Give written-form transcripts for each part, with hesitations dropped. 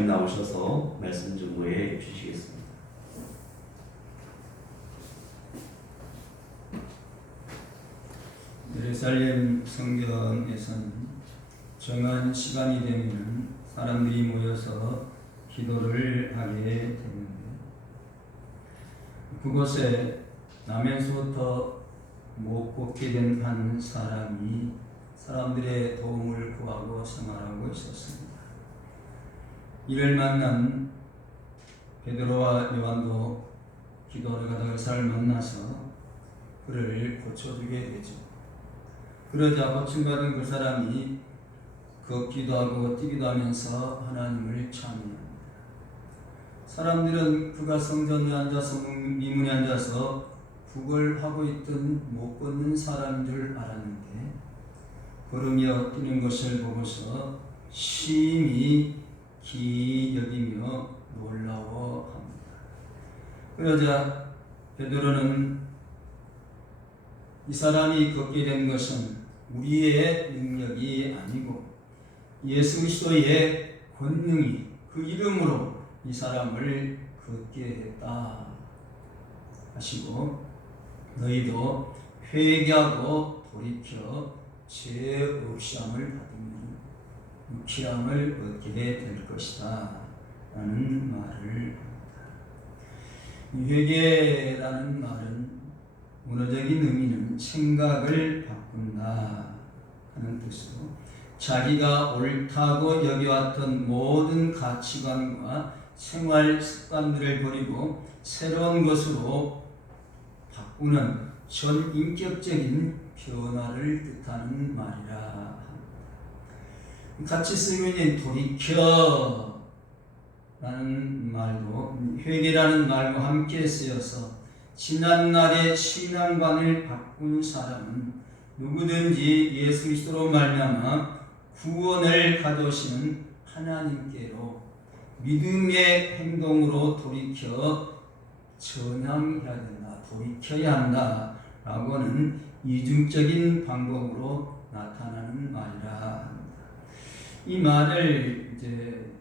목사님 나오셔서 말씀 증거해 주시겠습니다. 예루살렘 성경에서는 정한 시간이 되면 사람들이 모여서 기도를 하게 되는데, 그곳에 나면서부터 못 걷게 된 한 사람이 사람들의 도움을 구하고 생활하고 있었습니다. 이를 만난 베드로와 요한도 기도를 가다가 사람을 만나서 그를 고쳐주게 되죠. 그러자 고침받은 그 사람이 걷기도 하고 뛰기도 하면서 하나님을 찬양합니다. 사람들은 그가 성전에 앉아서 미문에 앉아서 구걸하고 있던 못 걷는 사람인 줄 알았는데, 걸으며 뛰는 것을 보고서 심히 기이 여기며 놀라워합니다. 그러자 베드로는 이 사람이 걷게 된 것은 우리의 능력이 아니고 예수 그리스도의 권능이 그 이름으로 이 사람을 걷게 했다 하시고, 너희도 회개하고 돌이켜 죄 없이 함을 받으면 유쾌함을 얻게 될 것이다 라는 말을 합니다. 이 회개라는 말은 문어적인 의미는 생각을 바꾼다 하는 뜻으로, 자기가 옳다고 여겨왔던 모든 가치관과 생활 습관들을 버리고 새로운 것으로 바꾸는 전인격적인 변화를 뜻하는 말이라 합니다. 같이 쓰고 있는 돌이켜 라는 말도 회개라는 말과 함께 쓰여서 지난날의 신앙관을 바꾼 사람은 누구든지 예수 그리스도로 말미암아 구원을 가져오시는 하나님께로 믿음의 행동으로 돌이켜 전향해야 된다, 돌이켜야 한다 라고는 이중적인 방법으로 나타나는 말이라 합니다. 이 말을 이제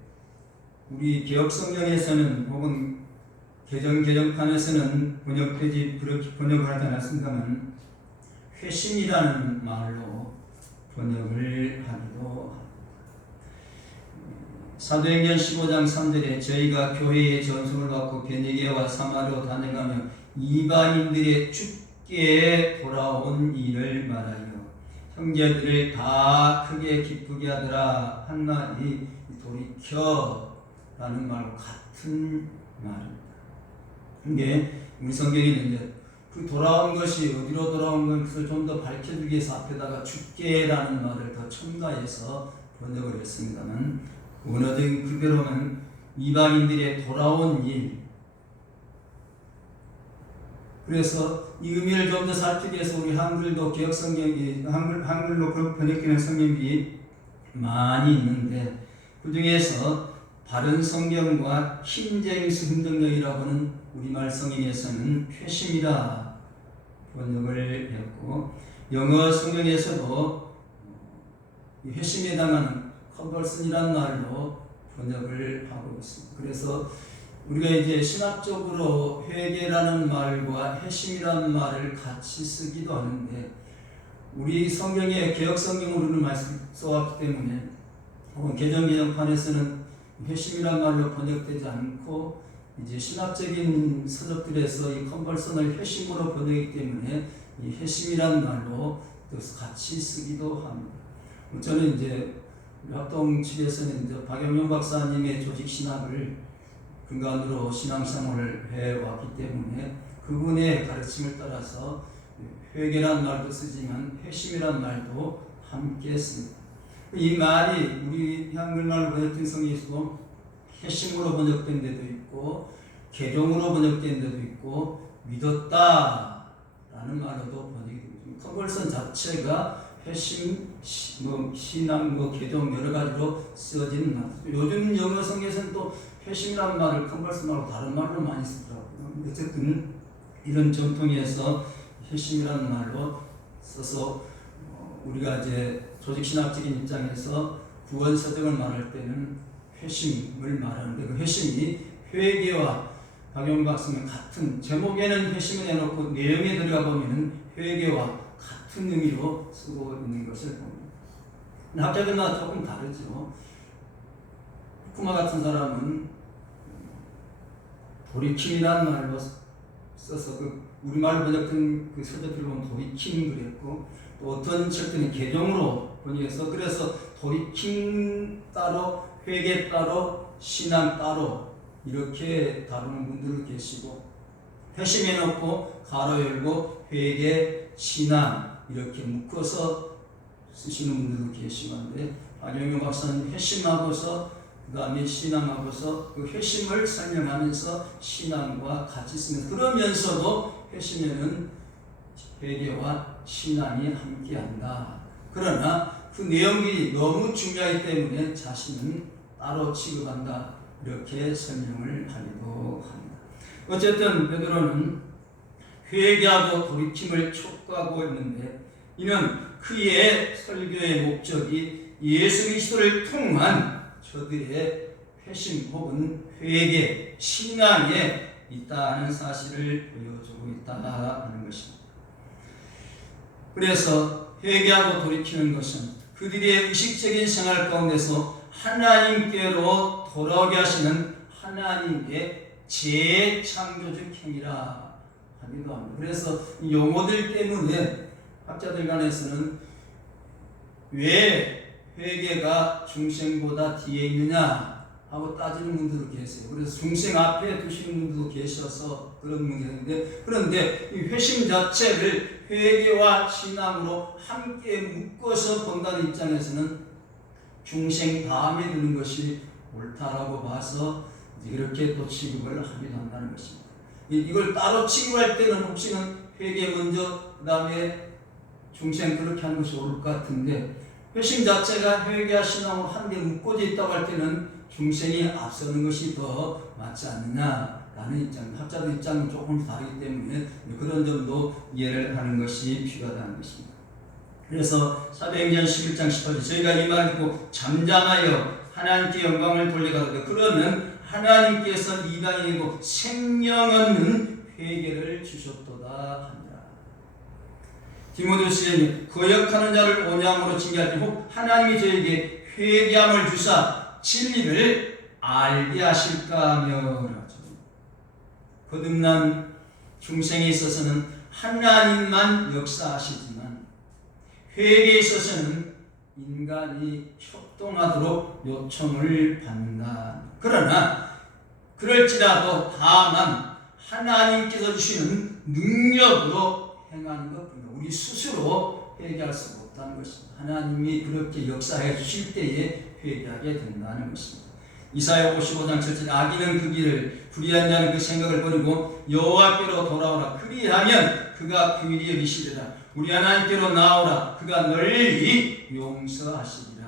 우리 개혁 성경에서는 혹은 개정판에서는 그렇게 번역을 하지 않았습니다만 회심이라는 말로 번역을 하기도 합니다. 사도행전 15장 3절에 저희가 교회의 전송을 받고 베네게와 사마리아로 다녀가며 이방인들의 죽게 돌아온 일을 말하여 형제들을 다 크게 기쁘게 하더라 한 말이 돌이켜 라는 말과 같은 말입니다. 이게 우리 성경에는 이제 그 돌아온 것이 어디로 돌아온 것을 좀 더 밝혀주기 위해서 앞에다가 죽게라는 말을 더 첨가해서 번역을 했습니다만, 원어적인 그대로는 이방인들의 돌아온 일. 그래서 이 의미를 좀 더 살피기 위해서 우리 한글도 개혁 성경이 한글로 번역되는 성경이 많이 있는데, 그 중에서 바른 성경과 킹제임스 흔적력이라고 하는 우리말 성경에서는 회심이라 번역을 했고, 영어 성경에서도 회심에 해당하는 컨버슨이라는 말로 번역을 하고 있습니다. 그래서 우리가 이제 신학적으로 회개라는 말과 회심이라는 말을 같이 쓰기도 하는데, 우리 성경에 개혁 성경으로는 말씀 써왔기 때문에 혹은 개정판에서는 회심이란 말로 번역되지 않고 이제 신학적인 서적들에서 이 컨버슨을 회심으로 번역하기 때문에 이 회심이란 말로 같이 쓰기도 합니다. 저는 이제 합동 측에서는 이제 박영용 박사님의 조직 신학을 근간으로 신앙생활을 해왔기 때문에 그분의 가르침을 따라서 회개란 말도 쓰지만 회심이란 말도 함께 씁니다. 이 말이 우리 한글말로 번역된 성경에서도 회심으로 번역된 데도 있고 개종으로 번역된 데도 있고 믿었다 라는 말로도 번역이 됩니다. 컨버슨 자체가 회심, 신앙, 개종 여러 가지로 쓰여진 말. 요즘 영어 성경에서는 또 회심이라는 말을 컨버슨 말로 다른 말로 많이 쓰더라고요. 어쨌든 이런 전통에서 회심이라는 말로 써서 우리가 이제 조직신학적인 입장에서 구원 서적을 말할 때는 회심을 말하는데 그 회심이 회개와 박용 박사는 같은 제목에는 회심을 해놓고 내용에 들어가 보면은 회개와 같은 의미로 쓰고 있는 것을 봅니다. 학자들마다 조금 다르죠. 후쿠마 같은 사람은 돌이킴이라는 말로 써서 그 우리말로 번역된 그 서적들을 보면 돌이킴 그랬고 또 어떤 책들은 개종으로 번역해서 그래서 돌이킴 따로 회개 따로 신앙 따로 이렇게 다루는 분들도 계시고 회심해놓고 가로 열고 회개 신앙 이렇게 묶어서 쓰시는 분들도 계시는데 박영효 박사는 회심하고서 그 다음에 신앙하고서 그 회심을 설명하면서 신앙과 같이 쓰면서 그러면서도 회심에는 회개와 신앙이 함께한다. 그러나 그 내용이 너무 중요하기 때문에 자신은 따로 취급한다. 이렇게 설명을 하기도 합니다. 어쨌든 베드로는 회개하고 돌이킴을 촉구하고 있는데 이는 그의 설교의 목적이 예수 그리스도를 통한 저들의 회심 혹은 회개, 신앙에 있다는 사실을 보여주고 있다는 것입니다. 그래서 회개하고 돌이키는 것은 그들의 의식적인 생활 가운데서 하나님께로 돌아오게 하시는 하나님의 재창조적 행위라 하기도 합니다. 그래서 이 용어들 때문에 학자들 간에서는 왜 회개가 중생보다 뒤에 있느냐 하고 따지는 분들도 계세요. 그래서 중생 앞에 두시는 분들도 계셔서 그런 문제인데 그런데 이 회심 자체를 회개와 신앙으로 함께 묶어서 본다는 입장에서는 중생 다음에 두는 것이 옳다라고 봐서 이렇게 또 취급을 하기도 한다는 것입니다. 이걸 따로 취급할 때는 혹시는 회개 먼저 그 다음에 중생 그렇게 하는 것이 옳을 것 같은데 회심 자체가 회개와 신앙으로 함께 묶어져 있다고 할 때는 중생이 앞서는 것이 더 맞지 않느냐라는 입장, 학자들 입장은 조금 다르기 때문에 그런 점도 이해를 하는 것이 필요하다는 것입니다. 그래서 사도행전 11장 18절 저희가 이 말을 듣고 잠잠하여 하나님께 영광을 돌려가는데 그러면 하나님께서 이방인이고 생명 없는 회개를 주셨도다 합니다. 디모데후서에 거역하는 자를 온양으로 징계할 때 혹 하나님이 저에게 회개함을 주사 진리를 알게 하실까 하며 거듭난 중생에 있어서는 하나님만 역사하시지만 회개에 있어서는 인간이 협동하도록 요청을 받는다. 그러나 그럴지라도 다만 하나님께서 주시는 능력으로 행하는 것뿐이다. 우리 스스로 회개할 수 없다는 것입니다. 하나님이 그렇게 역사해 주실 때에 회개하게 된다는 것입니다. 이사야 55장 7절 악인은 그 길을 불의한 자는 그 생각을 버리고 여호와께로 돌아오라. 그리하면 그가 긍휼히 여기시리라. 우리 하나님께로 나오라. 그가 널리 용서하시리라.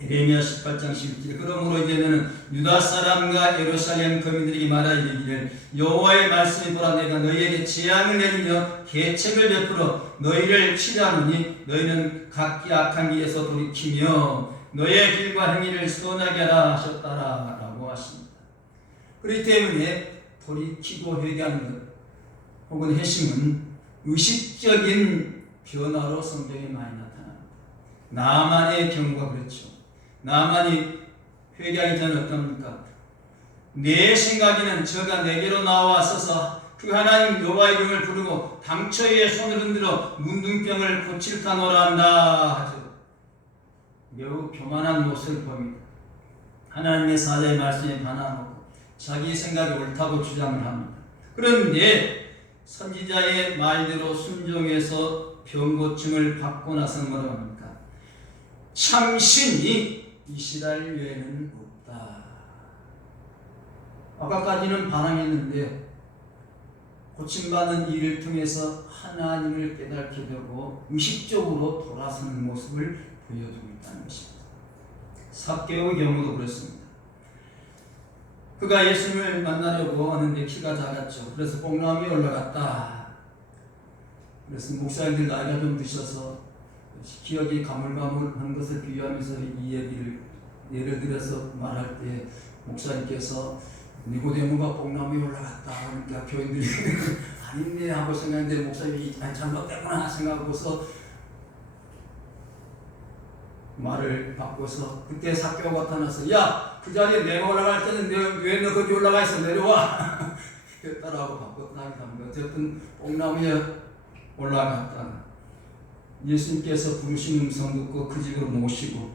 에레미야 18장 11절 그러므로 이제는 유다 사람과 예루살렘 거민들에게 말하 이르기를 여호와의 말씀이 보라 내가 너희에게 재앙을 내리며 계책을 베풀어 너희를 치료하노니 너희는 각기 악한 길에서 돌이키며 너의 길과 행위를 선하게 하라 하셨다라 라고 하십니다. 그렇기 때문에 돌이키고 회개하는 것 혹은 회심은 의식적인 변화로 성경에 많이 나타납니다. 나만의 경우가 그렇죠. 나만이 회개하기 전에 어떻습니까? 내 생각에는 저가 내게로 나와서서 그 하나님 여호와의 이름을 부르고 당처에 손을 흔들어 문둥병을 고칠까 노라 한다 하죠. 매우 교만한 모습을 봅니다. 하나님의 사자의 말씀에 반항하고 자기 생각이 옳다고 주장을 합니다. 그런데 선지자의 말대로 순종해서 병고침을 받고 나서 뭐라고 합니까? 참신이 이스라엘 외에는 없다. 아까까지는 반항했는데 고침받는 일을 통해서 하나님을 깨닫게 되고 의식적으로 돌아서는 모습을 보여주고 있다는 것입니다. 삭개오의 경우도 그렇습니다. 그가 예수님을 만나려고 하는데 키가 작았죠. 그래서 뽕나무에 올라갔다. 그래서 목사님들 나이가 좀 드셔서 기억이 가물가물한 것을 비유하면서 이 얘기를 예를 들어서 말할 때 목사님께서 니고데모가 뽕나무에 올라갔다 그러니까 교인들이 아닌데 하고 생각했는데 목사님이 잘못됐구나 생각하고서 말을 바꿔서 그때 삭개오가 나타나서 야 그 자리에 내가 올라갈 때는 왜 너 거기 올라가 있어 내려와 그랬다라고 바꿨다 합니다. 어쨌든 뽕나무에 올라갔다. 예수님께서 부르신 음성 듣고 그 집으로 모시고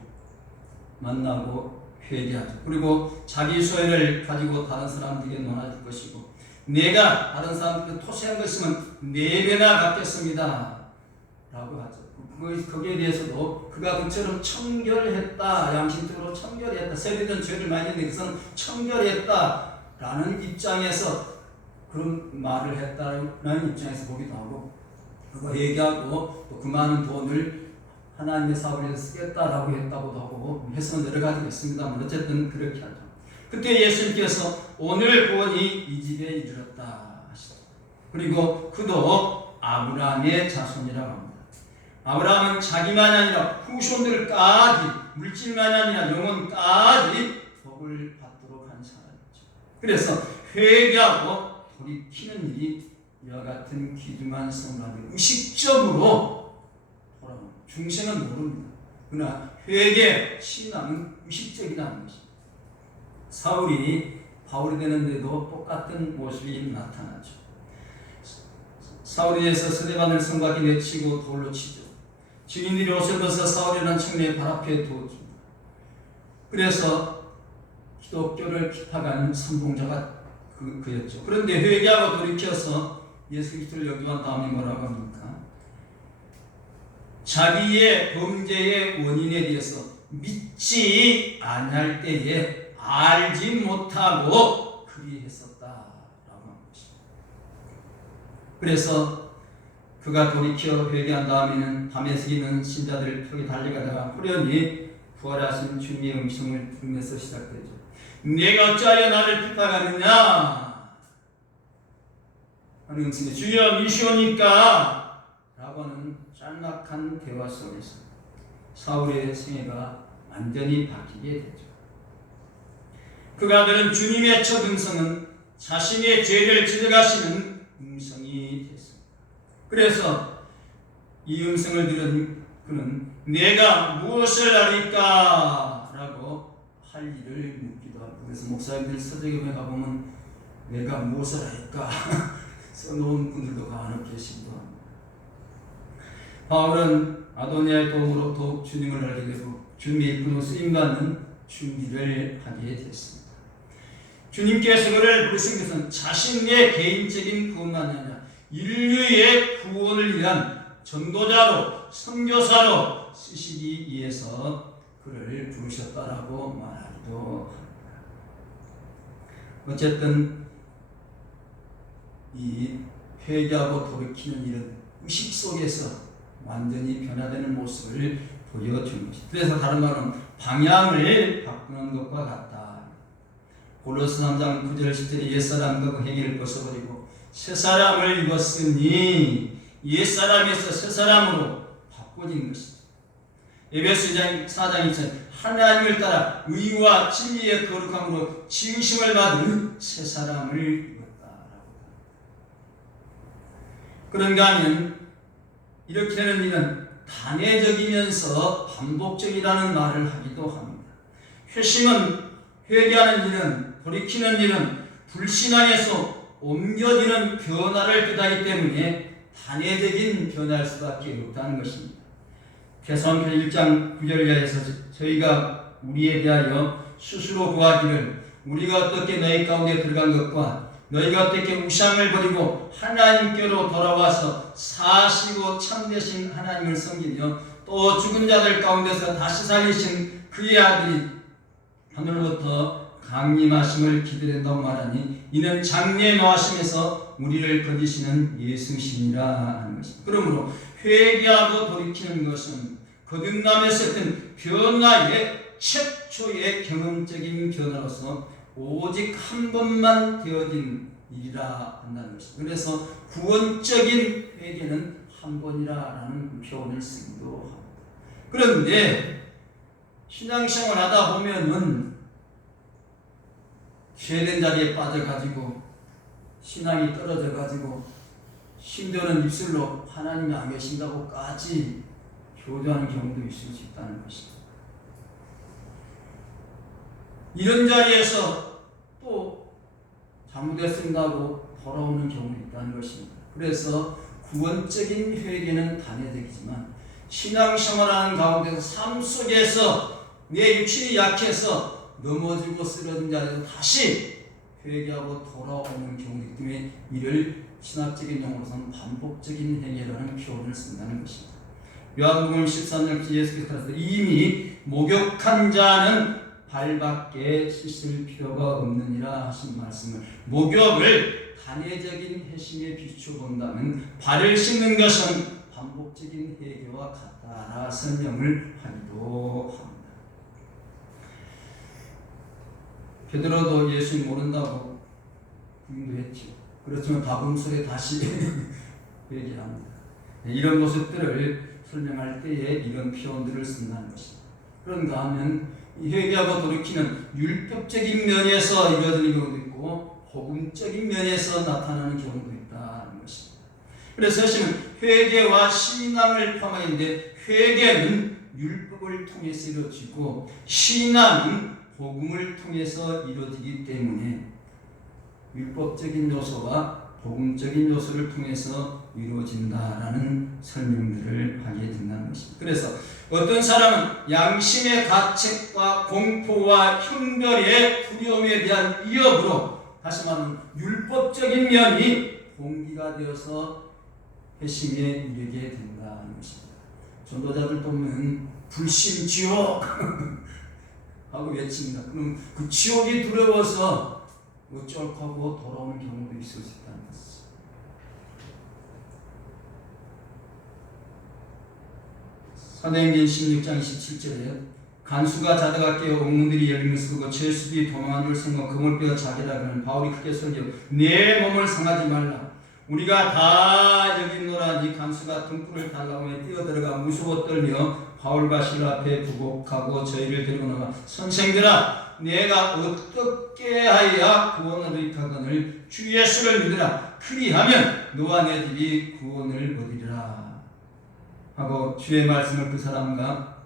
만나고 회개하죠. 그리고 자기 소유를 가지고 다른 사람들에게 논할 것이고 내가 다른 사람들에게 토시한 것이면 4배나 갚겠습니다 라고 하죠. 거기에 대해서도 그가 그처럼 청결했다, 양심적으로 청결했다, 세리던 죄를 많이 했는데 그것은 청결했다 라는 입장에서 그런 말을 했다는 입장에서 보기도 하고 그거 얘기하고 또 그 많은 돈을 하나님의 사업을 위해서 쓰겠다라고 했다고도 하고 해석은 여러 가지가 있습니다만 어쨌든 그렇게 하죠. 그때 예수님께서 오늘 구원이 이 집에 이르렀다 하시죠. 그리고 그도 아브라함의 자손이라고 합니다. 아브라함은 자기만이 아니라 후손들까지 물질만이 아니라 영혼까지 복을 받도록 한 사람이죠. 그래서 회개하고 돌이키는 일이 이와 같은 귀중한 성관들 의식적으로 돌아옵니다. 중생은 모릅니다. 그러나 회개, 신앙은 의식적이라는 것입니다. 사울이 바울이 되는데도 똑같은 모습이 나타나죠. 사울에 대해서 스데반을 성곽에 내치고 돌로 치죠. 증인들이 옷을 벗어 사울이라는 청년의 발 앞에 두었습니다. 그래서 기독교를 핍박하는 선봉자가 그였죠. 그런데 회개하고 돌이켜서 예수 그리스도를 영접한 다음에 뭐라고 합니까? 자기의 범죄의 원인에 대해서 믿지 아니할 때에 알지 못하고 그리했었다라고 하는 것입니다. 그래서 그가 돌이켜 회개한 다음에는 밤에 새기는 신자들 벽에 달려가다가 후련히 부활하신 주님의 음성을 들으면서 시작되죠. 내가 어찌하여 나를 핍박하느냐 하는 음성이 주여 미시오니까 라고 하는 짤막한 대화 속에서 사울의 생애가 완전히 바뀌게 되죠. 그가 들은 주님의 첫 음성은 자신의 죄를 지적하시는 음성이 됐습니다. 그래서 이 음성을 들은 그는 내가 무엇을 하리까? 라고 할 일을 묻기도 하고 그래서 목사님들 서적에 가보면 내가 무엇을 할까? 써놓은 분들도 간혹 계시기도 합니다. 바울은 아도니아의 도움으로 더욱 주님을 알게 되고 주님의 이끌림으로 쓰임받는 준비를 하게 됐습니다. 주님께서 그를 부르신 것은 자신의 개인적인 구원만이 아니라 인류의 구원을 위한 전도자로 선교사로 쓰시기 위해서 그를 부르셨다라고 말하기도 합니다. 어쨌든 이 회개하고 돌이키는 일은 의식 속에서 완전히 변화되는 모습을 보여주는 것이죠. 그래서 다른 말은 방향을 바꾸는 것과 같다. 골로새 3장 9절 10절에 옛사람과 행위를 벗어버리고 새사람을 입었으니 옛사람에서 새사람으로 바꿔진 것이죠. 에베소 4장 2절 하나님을 따라 의와 진리의 거룩함으로 지으심을 받은 새사람을 그런가 하면 이렇게 하는 일은 단회적이면서 반복적이라는 말을 하기도 합니다. 회개하는 일은 돌이키는 일은 불신앙에서 옮겨지는 변화를 뜻하기 때문에 단회적인 변화일 수밖에 없다는 것입니다. 데살로니가 1장 9절에서 저희가 우리에 대하여 스스로 구하기를 우리가 어떻게 너희 가운데 들어간 것과 너희가 어떻게 우상을 버리고 하나님께로 돌아와서 사시고 참되신 하나님을 섬기며 또 죽은 자들 가운데서 다시 살리신 그의 아들이 하늘로부터 강림하심을 기대된다고 말하니 이는 장래에 노하심에서 우리를 거두시는 예수시니라 하는 것입니다. 그러므로 회개하고 돌이키는 것은 거듭남에서 어떤 변화의 최초의 경험적인 변화로서 오직 한 번만 되어진 일이라 한다는 것입니다. 그래서 구원적인 회개는 한 번이라는 표현을 쓰기도 합니다. 그런데 신앙생활 하다 보면은 죄된 자리에 빠져가지고 신앙이 떨어져가지고 심지어는 입술로 하나님이 안 계신다고까지 교도하는 경우도 있을 수 있다는 것입니다. 이런 자리에서 또 잘못했습니다고 돌아오는 경우도 있다는 것입니다. 그래서 구원적인 회개는 단회적이지만 신앙생활하는 가운데서 삶 속에서 내 육신이 약해서 넘어지고 쓰러진 자리에서 다시 회개하고 돌아오는 경우이기 때문에 이를 신학적인 용어로서는 반복적인 회개라는 표현을 쓴다는 것입니다. 요한복음 13절 예수께서 이미 목욕한 자는 발밖에 씻을 필요가 없느니라 하신 말씀을, 목욕을 단회적인 회심에 비추어본다면 발을 씻는 것은 반복적인 회개와 같다라 설명을 하기도 합니다. 베드로도 예수님 모른다고 부인도 했죠. 그렇지만 다음소에 다시 회개합니다. 이런 모습들을 설명할 때에 이런 표현들을 쓴다는 것입니다. 그런가 하면 이 회개하고 돌이키는 율법적인 면에서 이루어지는 경우도 있고 복음적인 면에서 나타나는 경우도 있다는 것입니다. 그래서 사실은 회개와 신앙을 포함하는데 회개는 율법을 통해서 이루어지고 신앙은 복음을 통해서 이루어지기 때문에 율법적인 요소와 복음적인 요소를 통해서 이루어진다라는 설명들을 하게 된다는 것입니다. 그래서 어떤 사람은 양심의 가책과 공포와 형벌의 두려움에 대한 위협으로, 다시 말하면 율법적인 면이 동기가 되어서 회심에 이르게 된다는 것입니다. 전도자들 보면 불심지옥 하고 외칩니다. 그럼 그 지옥이 두려워서 어쩔하고 돌아오는 경우도 있을 수 있다는 것이죠. 사도행전 16장 27절에 간수가 자다가 깨어 옥문들이 열림을 쓰고 죄수들이 도망한 줄 생각 금을 빼어 자기라 그는 바울이 크게 소리하여 내 몸을 상하지 말라. 우리가 다 여기 있노라니. 간수가 등불을 달라고 해 뛰어들어가 무서워 떨며 바울과 실라 앞에 부복하고 저희를 데리고 나가 선생들아 내가 어떻게 하여야 구원을 얻으리하거늘 주 예수를 믿으라. 그리하면 너와 내 집이 구원을 얻으리라 하고 주의 말씀을 그 사람과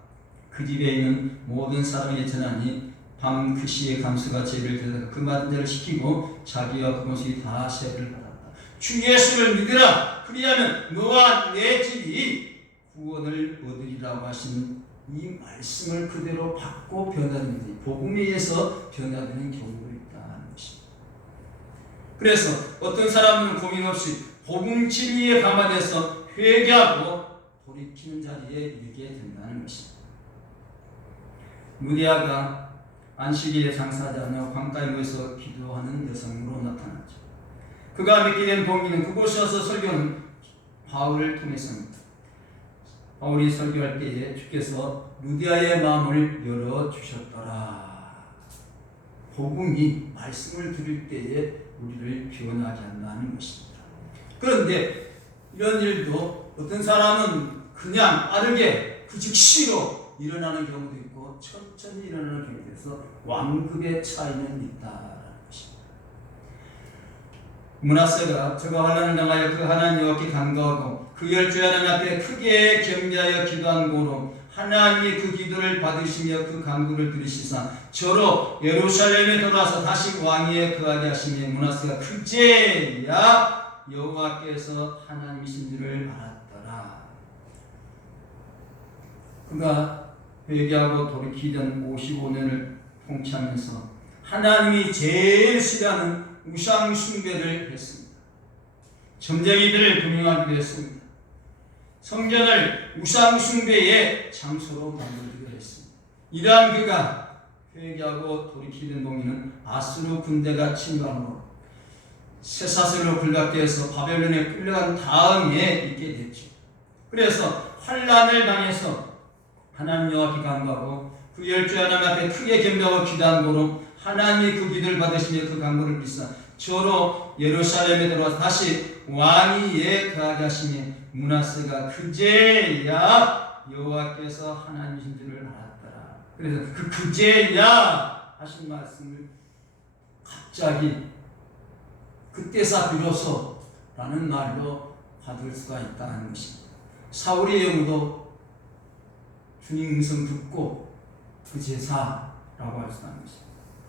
그 집에 있는 모든 사람에게 전하니 밤 그 시에 간수가 저희를 데려다가 그 맞은 자를 시키고 자기와 그 모습이 다 세례를 받았다. 주 예수를 믿으라. 그리하면 너와 내 집이 구원을 얻으리라고 하신 이 말씀을 그대로 받고 변화되는, 복음에 의해서 변화되는 경우도 있다는 것입니다. 그래서 어떤 사람은 고민 없이 복음 진리에 감화돼서 회개하고 돌이키는 자리에 이르게 된다는 것입니다. 무디아가 안식일에 장사하지 않아 광가에 모여서 기도하는 여성으로 나타났죠. 그가 믿게 된 동기는 그곳에 와서 설교는 바울을 통해서입니다. 바울이 설교할 때에 주께서 루디아의 마음을 열어주셨더라. 복음이 말씀을 들을 때에 우리를 변하게 한다는 것입니다. 그런데 이런 일도 어떤 사람은 그냥 빠르게 그 즉시로 일어나는 경우도 있고 천천히 일어나는 경우도 있어서 완급의 차이는 있다는 것입니다. 므낫세가 저가 환난을 당하여 그 하나님 여호와께 간구하고 그 열주의 하나님 앞에 크게 경배하여 기도한 고로 하나님이 그 기도를 받으시며 그 간구를 들으시사 저로 예루살렘에 돌아와서 다시 왕위에 거하게 하시며 므낫세가 그제야 여호와께서 하나님이신 줄을 알았더라. 그가 회개하고 돌이키던 55년을 통치하면서 하나님이 제일 싫어하는 우상 숭배를 했습니다. 점쟁이들을 분양하기도 했습니다. 성전을 우상 숭배의 장소로 만들기도 했습니다. 이러한 그가 회개하고 돌이키던 동기는 아수르 군대가 침범으로 쇠사슬로 불각되어서 바벨론에 끌려간 다음에 있게 됐죠. 그래서 환난을 당해서 하나님 여호와께 간구하고 그 열주의 하나님 앞에 크게 경배하고 기도한 고로 하나님이 그 기도를 받으시며 그 간구를 빌사 저로 예루살렘에 들어와서 다시 왕위에 거하게 하시며 므낫세가 그제야 여호와께서 하나님이신 줄을 알았더라. 그래서 그제야 하신 말씀을 갑자기 그때서 비로소 라는 말로 받을 수가 있다는 것입니다. 사울의 경우도 주님 음성 듣고 그제사라고 할 수 있다는 것입니다.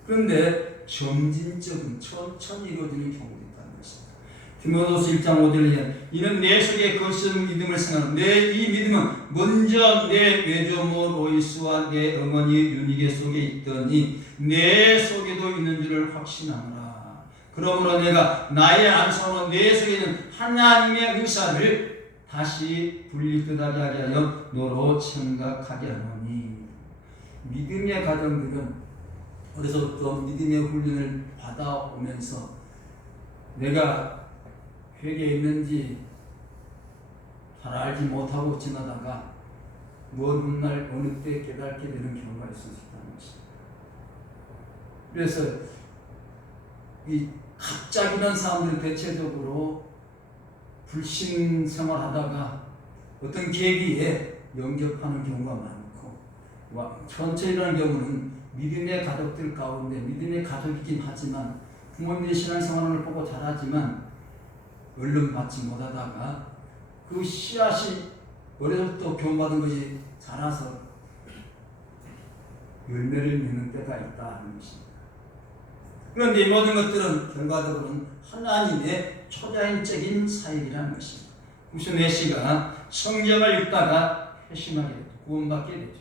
그런데 점진적인 천천히 이루어지는 경우도 있다는 것입니다. 디모데후서 1장 5절에 이는 내 속에 거룩한 믿음을 생각하는 내 이 믿음은 먼저 내 외조모 로이스와 내 어머니 유니게 속에 있더니 내 속에도 있는 줄을 확신하노라. 그러므로 내가 나의 안성으로 내 속에 있는 하나님의 의사를 다시 분리듯하게 하게 하여 너로 생각하게 하노니. 믿음의 가정들은 어려서부터 믿음의 훈련을 받아오면서 내가 회개에 있는지 잘 알지 못하고 지나다가 어느 날 어느 때 깨닫게 되는 경우가 있을 수 있다는 것입니다. 그래서 이 갑자기는 사람들이 대체적으로 불신 생활하다가 어떤 계기에 영접하는 경우가 많고, 천천히라는 경우는 믿음의 가족들 가운데 믿음의 가족이긴 하지만 부모님의 신앙생활을 보고 잘하지만 얼른 받지 못하다가 그 씨앗이 어려서부터 교훈받은 것이 자라서 열매를 맺는 때가 있다는 것입니다. 그런데 이 모든 것들은 결과적으로는 하나님의 초자연적인 사역이라는 것입니다. 무슨 메시가 성경을 읽다가 회심하게 되죠. 구원받게 되죠.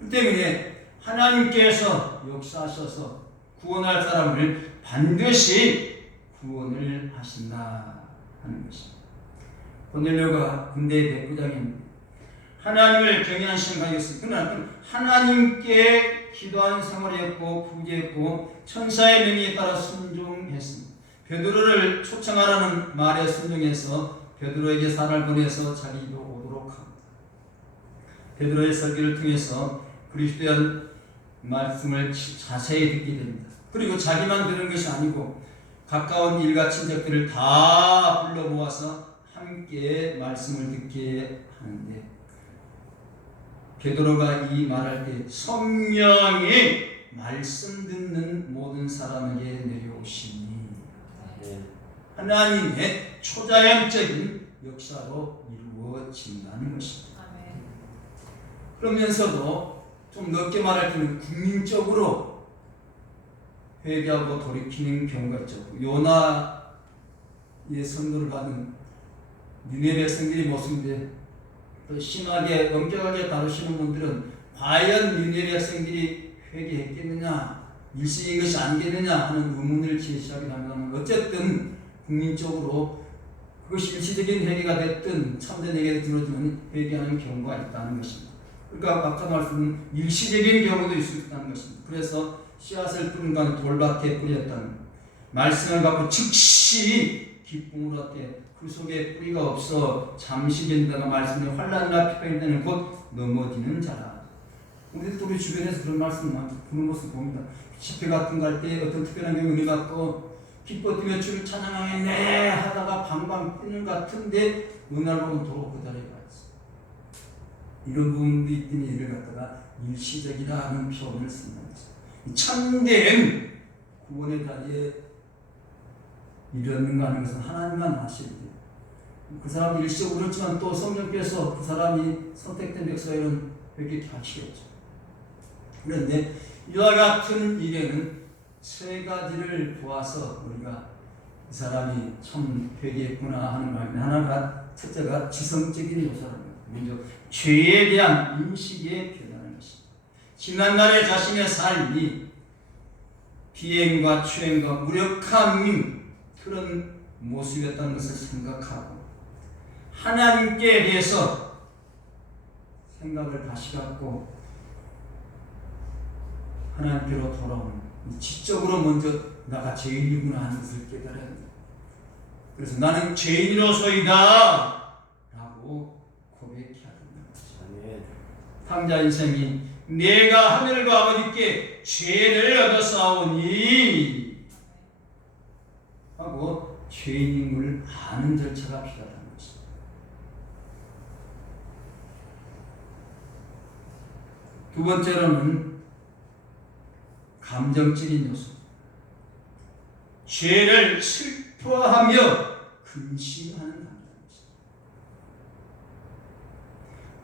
그 때문에 하나님께서 역사하셔서 구원할 사람을 반드시 구원을 하신다 하는 것입니다. 고넬료가 군대의 백부장입니다. 하나님을 경외한 생각이었습니다. 그러나 하나님께 기도하는 생활이었고 부지했고 천사의 명령에 따라 순종했습니다. 베드로를 초청하라는 말에 순종해서 베드로에게 사람을 보내서 자기도 오도록 합니다. 베드로의 설교를 통해서 그리스도의 말씀을 자세히 듣게 됩니다. 그리고 자기만 들은 것이 아니고 가까운 일가 친척들을 다 불러 모아서 함께 말씀을 듣게 하는데, 베드로가 이 말할 때 성령이 말씀 듣는 모든 사람에게 내려오시니 하나님의 초자연적인 역사로 이루어진다는 것입니다. 그러면서도 좀 넓게 말할 때는 국민적으로 회개하고 돌이키는 경우가 있죠. 요나의 선고를 받은 니네 백성들이 모습인데 또 심하게 엄격하게 다루시는 분들은 과연 니네 백성들이 회개했겠느냐, 일시적인 것이 아니겠느냐 하는 의문을 제시하기도 합니다만, 어쨌든 국민적으로 그것이 일시적인 회개가 됐든 참된 회개가 들어주는 회개하는 경우가 있다는 것입니다. 그러니까 아까 말씀은 일시적인 경우도 있을 수 있다는 것입니다. 그래서 씨앗을 뿌린 건 돌밭에 뿌렸다는 말씀을 갖고 즉시 기쁨으로 얻되 그 속에 뿌리가 없어 잠시 견디다가 말씀에 환난이나 핍박이 되는 곧 넘어지는 자라. 우리도 우리 주변에서 그런 말씀 많이 보는 모습 봅니다. 집회 같은 거 할 때 어떤 특별한 경우 받고 기뻐 뛰며 주를 찬양하겠네 하다가 방방 뛰는 것 같은데 어느 날 보면 도로 그 자리에 가 있어. 이런 부분도 있더니 이를 갖다가 일시적이라는 표현을 쓴다는 것입니다. 참된 구원의 자리에 이르는가 하는 것은 하나님만 아시죠. 그 사람이 일시적으로 그렇지만 또 성령께서 그 사람이 선택된 백성에는 회개케 하시겠죠. 그런데 이와 같은 일에는 세 가지를 보아서 우리가 이 사람이 참 회개했구나 하는 말인데, 하나가 첫째가 지성적인 요소랍니다. 먼저 죄에 대한 인식에 변하는 것입니다. 지난날의 자신의 삶이 비행과 추행과 무력함 그런 모습이었다는 것을 생각하고 하나님께 대해서 생각을 다시 갖고 하나님께로 돌아오는, 지적으로 먼저 나가 죄인이구나 하는 것을 깨달아야 합니다. 그래서 나는 죄인으로서이다 라고 고백해야 된다는 것이죠. 탕자 인생이 내가 하늘과 아버지께 죄를 얻었사오니 하고 죄인임을 아는 절차가 필요하다는 것입니다. 두 번째로는 감정적인 요소. 죄를 슬퍼하며 근심하는 감정입니다.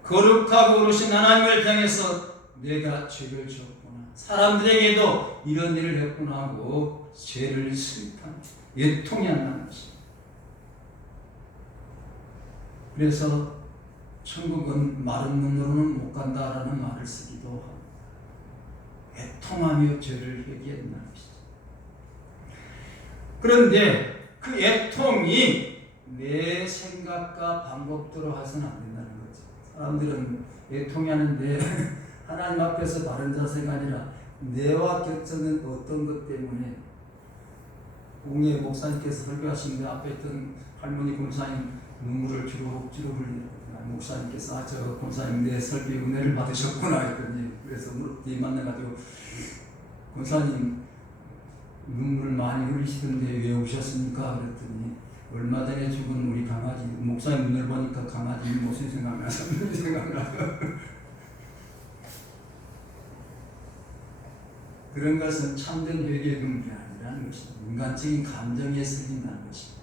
거룩하고 그러신 하나님을 향해서 내가 죄를 지었구나, 사람들에게도 이런 일을 했구나 하고 죄를 슬퍼하며 애통해한다는 것입니다. 그래서 천국은 마른 눈으로는 못 간다라는 말을 쓰기도 하고 애통하며 죄를 회개한다는 것이죠. 그런데 그 애통이 내 생각과 방법대로 해서는 안 된다는 거죠. 사람들은 애통이 하는데 하나님 앞에서 바른 자세가 아니라 내와 겹쳐는 어떤 것 때문에 공예 목사님께서 설교하시는데 앞에 있던 할머니 권사님 눈물을 주룩주룩 흘리더라고요. 목사님께서 저 권사님 내 설교에 은혜를 받으셨구나 했더니 그래서 뒤 만나가지고 권사님 눈물 많이 흘리시던데 왜 오셨습니까? 그랬더니 얼마 전에 죽은 우리 강아지 목사님 눈을 보니까 강아지 모습이 생각나서 생각나서 그런 것은 참된 회개의 눈물이 아니라는 것입니다. 인간적인 감정에 슬린다는 것입니다.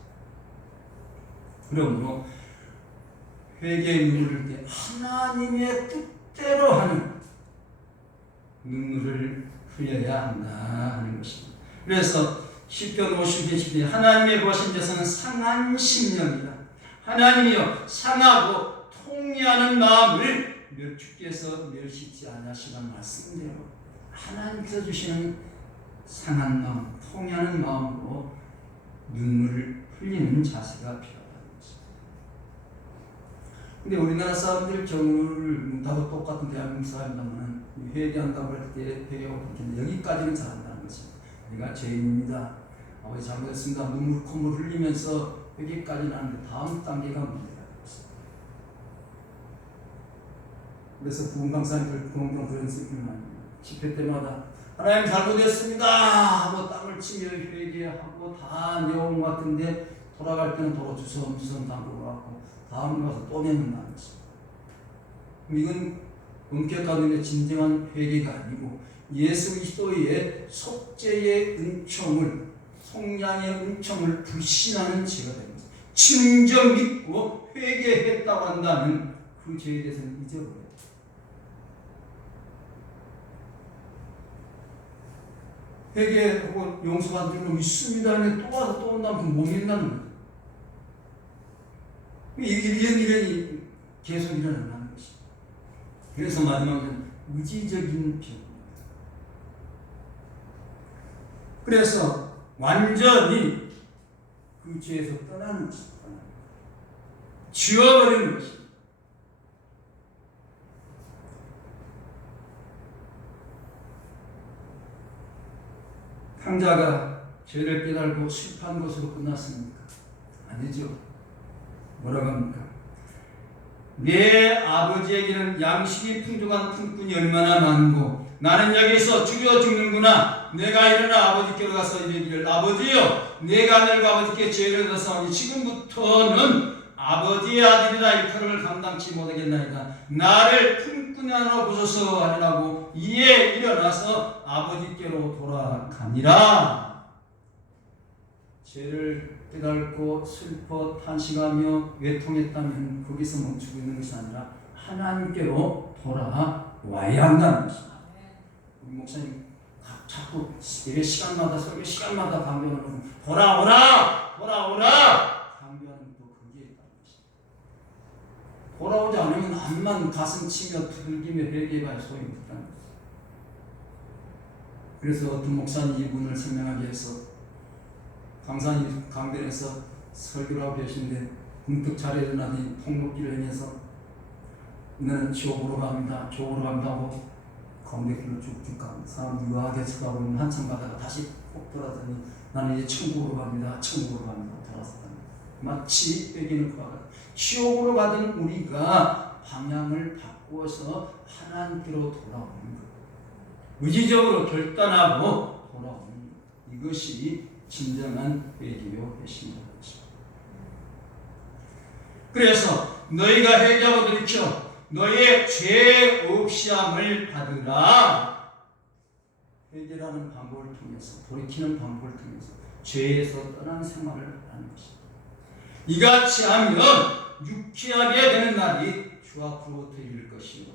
그러므로 회개의 눈물을 때 하나님의 뜻대로 하는 눈물을 흘려야 한다 하는 것입니다. 그래서 시편 50편 하나님의 거하신 데서는 상한 심령이다. 하나님이여 상하고 통회하는 마음을 주께서 멸시치 않으시는 말씀대로 하나님께서 주시는 상한 마음, 통회하는 마음으로 눈물을 흘리는 자세가 필요하다는 것입니다. 근데 우리나라 사람들 경우를 다도 똑같은 대한민국 사람이라면 회개한다고 할 때 회개하고 그렇게 여기까지는 잘한다는 것입니다. 내가 죄인입니다. 아버지 잘못했습니다. 눈물 콧물 흘리면서 회개까지는 하는데 다음 단계가 문제라는 것입니다. 그래서 부흥 강사님들 종종 그런 슬픔을 합니다. 집회 때마다 하나님 잘못했습니다 하고 땅을 치며 회개하고 다 내온 것 같은데 돌아갈 때는 도로 주섬주섬 담그고 가고 다음에 가서 또 내는다는 것입니다. 이건 엄격한 의미의 진정한 회개가 아니고 예수 그리스도의 속죄의 은총을 속량의 은총을 불신하는 죄가 됩니다. 진정 믿고 회개했다고 한다는 그 죄에 대해서는 잊어버려요. 회개하고 용서받은 줄 있습니다 하면 또 와서 또 온다면 못 믿는다는 거예요. 이런 계속 일어난다는 것입니다. 그래서 마지막은 의지적인 병입니다. 그래서 완전히 그 죄에서 떠나는 것입니다. 지워버리는 것입니다. 탕자가 죄를 깨달고 슬퍼한 것으로 끝났습니까? 아니죠. 뭐라고 합니까? 내 아버지에게는 양식이 풍족한 품꾼이 얼마나 많고 나는 여기서 죽여 죽는구나. 내가 일어나 아버지께로 가서 이르기를 아버지여 내가 너희가 아버지께 죄를 졌사오니 지금부터는 아버지의 아들이라 일컬음을 감당치 못하겠나이다. 나를 품꾼 안으로 부소서 하리라고 이에 일어나서 아버지께로 돌아가니라. 죄를 깨달고 슬퍼 탄식하며 외통했다면 거기서 멈추고 있는 것이 아니라 하나님께로 돌아와야 한다는 것입니다. 우리 목사님 자꾸 예배 시간마다 설교 시간마다 강조하는 것은 돌아오라 강조하는 또 그게 있다는 것입니다. 돌아오지 않으면 암만 가슴 치며 두들기며 회개해봐야 소용이 없다는 것입니다. 그래서 어떤 목사님 이분을 설명하기 위해서 강사님 강변에서 설교를 하고 계신데 문득 자리에 일어나더니 통곡기를 하면서 너는 지옥으로 갑니다 하고 가운데길로 쭉쭉 갑니다. 사람 유하게 쳐다보면 한참 가다가 다시 꼭 돌아더니 나는 이제 천국으로 갑니다 돌아섰답니다. 마치 회개는 그와 같다. 지옥으로 가던 우리가 방향을 바꾸어서 하나님께로 돌아오는 것, 의지적으로 결단하고 돌아오는 것, 이것이 진정한 회개요 회심이라는 것입니다. 그래서 너희가 회개하고 돌이켜 너의 죄 없이함을 받으라. 회개라는 방법을 통해서, 돌이키는 방법을 통해서 죄에서 떠나는 생활을 하는 것입니다. 이같이 하면 유쾌하게 되는 날이 주 앞으로부터 이를 것이요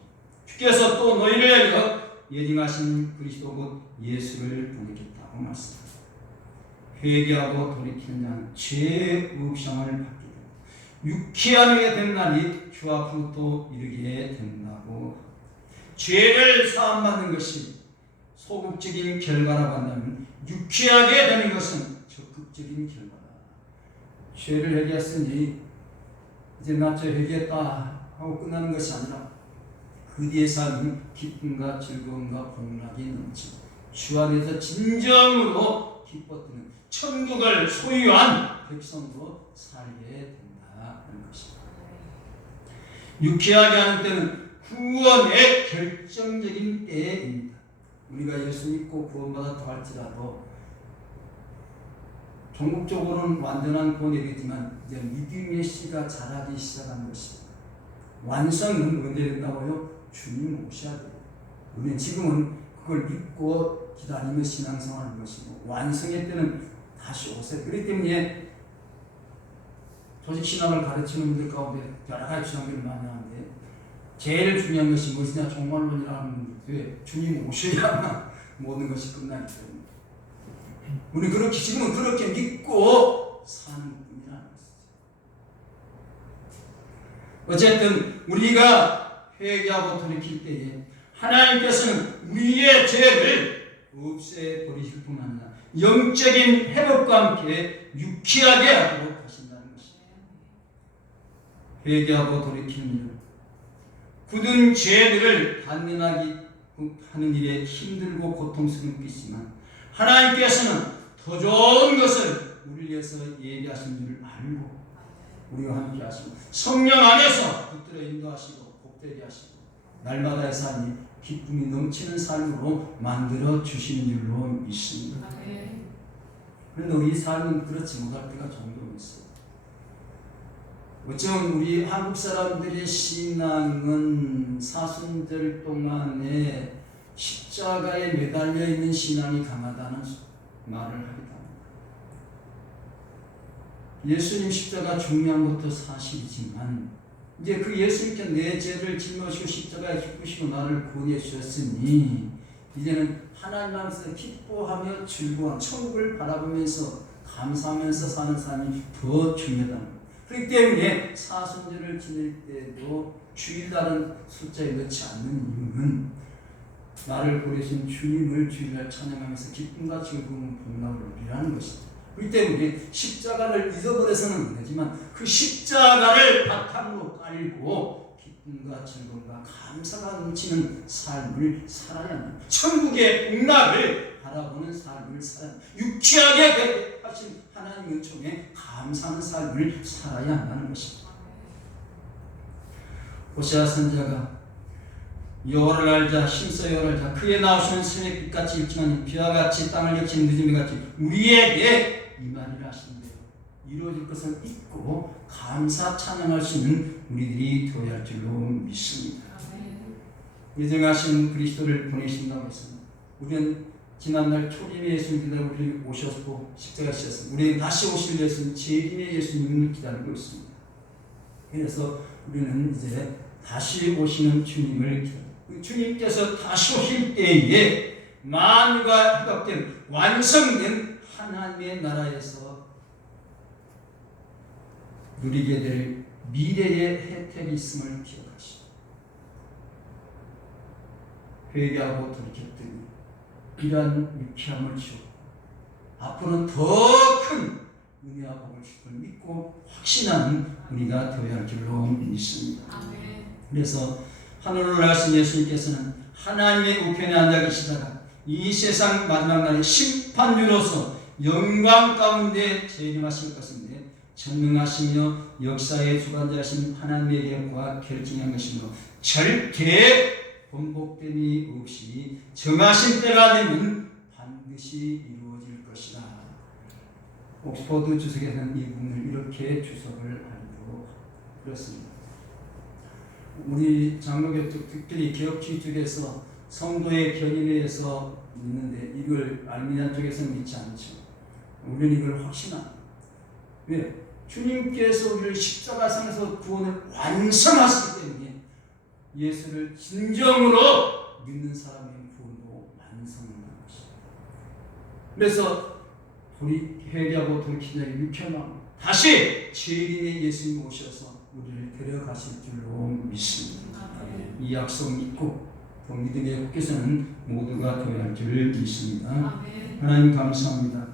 주께서 또 너희를 위하여 예정하신 그리스도 곧 예수를 보내겠다고 말씀합니다. 회개하고 돌이키는 자는 죄 없이함을 받게 됩니다. 유쾌하게 된 날이 주 앞으로부터 이르게 된다고. 죄를 사함받는 것이 소극적인 결과라고 한다면 유쾌하게 되는 것은 적극적인 결과다. 죄를 회개했으니 이제 나 죄 회개했다 하고 끝나는 것이 아니라 그 뒤의 삶은 기쁨과 즐거움과 복락이 넘치고 주 안에서 진정으로 기뻐뜨는 천국을 소유한 백성으로 살게 된다는 것입니다. 유쾌하게 하는 때는 구원의 결정적인 때입니다. 우리가 예수 믿고 구원받았다 할지라도 종국적으로는 완전한 구원이 되지만 이제 믿음의 씨가 자라기 시작한 것입니다. 완성은 언제 된다고요? 주님 오셔야 돼요. 우리는 지금은 그걸 믿고 기다리며 신앙생활하는 것이고 완성의 때는 다시 오세요. 그렇기 때문에 조직신앙을 가르치는 분들 가운데 여러 가지 주장들을 많이 하는데 제일 중요한 것이 무엇이냐? 종말론이라는 게 주님 오셔야만 모든 것이 끝나기 때문에 우리 그렇게 지금은 그렇게 믿고 사는 분이라는 것이죠. 어쨌든 우리가 회개하고 돌이킬 때에 하나님께서는 우리의 죄를 없애버리실 뿐 아니라 영적인 회복과 함께 유쾌하게 하도록 하신다는 것입니다. 회개하고 돌이키는 일, 굳은 죄들을 단련하기 하는 일에 힘들고 고통스럽게 있지만 하나님께서는 더 좋은 것을 우리를 위해서 예비하신 줄을 알고 우리와 함께 하시고 성령 안에서 붙들어 인도하시고 복되게 하시고 날마다의 삶이 기쁨이 넘치는 삶으로 만들어 주시는 줄로 믿습니다. 그런데 우리 삶은 그렇지 못할 때가 종종 있어요. 어쩌면 우리 한국 사람들의 신앙은 사순절 동안에 십자가에 매달려 있는 신앙이 강하다는 말을 하기도 합니다. 예수님 십자가 중요한 것도 사실이지만 이제 그 예수님께 내 죄를 짊어지고 십자가에 죽으시고 나를 구원해 주셨으니 이제는 하나님 앞에서 기뻐하며 즐거워 천국을 바라보면서 감사하면서 사는 삶이 더 중요하다. 그렇기 때문에 사순절을 지낼 때도 주일날은 숫자에 넣지 않는 이유는 나를 보내신 주님을 주일날 찬양하면서 기쁨과 즐거움 복락을 누리라는 것입니다. 그렇기 때문에 십자가를 잊어버려서는 안 되지만 그 십자가를 바탕으로 깔고 기쁨과 즐거움과 감사가 넘치는 삶을 살아야 합니다. 천국의 복락을 바라보는 삶을 살아야 합니다. 유쾌하게 되게 하신 하나님 은총에 감사하는 삶을 살아야 한다는 것입니다. 호세아 선지자가 여호와를 알자 힘써 여호와를 알자 그의 나오시는 새벽빛같이 일침하니 비와 같이 땅을 적시는 늦은 비같이 우리에게 임하리라 하시는데요. 이루어질 것을 믿고 감사 찬양할 수 있는 우리들이 되어야 할 줄로 믿습니다. 예정하신 그리스도를 보내신다고 했습니다. 우리는 지난날 초림의 예수님 기다리고 우리 오셨고 십자가 지셨습니다. 우리는 다시 오실 예수님 재림의 예수님을 기다리고 있습니다. 그래서 우리는 이제 다시 오시는 주님을 기다립니다. 주님께서 다시 오실 때에 만유가 회복된 완성된 하나님의 나라에서 누리게 될 미래의 혜택이 있음을 기억하시고 회개하고 돌이켰더니 이러한 유쾌함을 주고 앞으로는 더 큰 은혜와 복을 주실 걸 믿고 확신하는 우리가 되어야 할 줄로 믿습니다. 그래서 하늘을 나신 예수님께서는 하나님의 우편에 앉아 계시다가 이 세상 마지막 날에 심판주로서 영광 가운데 재림하실 것인데 전능하시며 역사의 주관자이신 하나님의 계획과 결정한 것이므로 절대 번복됨이 없이 정하신 때가 되면 반드시 이루어질 것이다. 옥스퍼드 주석에서는 이 부분을 이렇게 주석을 하도록 그렇습니다. 우리 장로교 특별히 개혁주의 쪽에서 성도의 견인에서 믿는데 이걸 알미니안 쪽에서는 믿지 않죠. 우리는 이걸 확신합니다. 왜? 주님께서 우리를 십자가상에서 구원을 완성하시기 때문에 예수를 진정으로 믿는 사람의 구원도 완성하는 것입니다. 그래서 회개하고 돌이킨 자에게 유쾌함 다시 죄인의 예수님 오셔서 우리를 데려가실 줄로 믿습니다. 이 약속 믿고 또 믿음의 국께서는 모두가 도래할 줄 믿습니다. 하나님 감사합니다.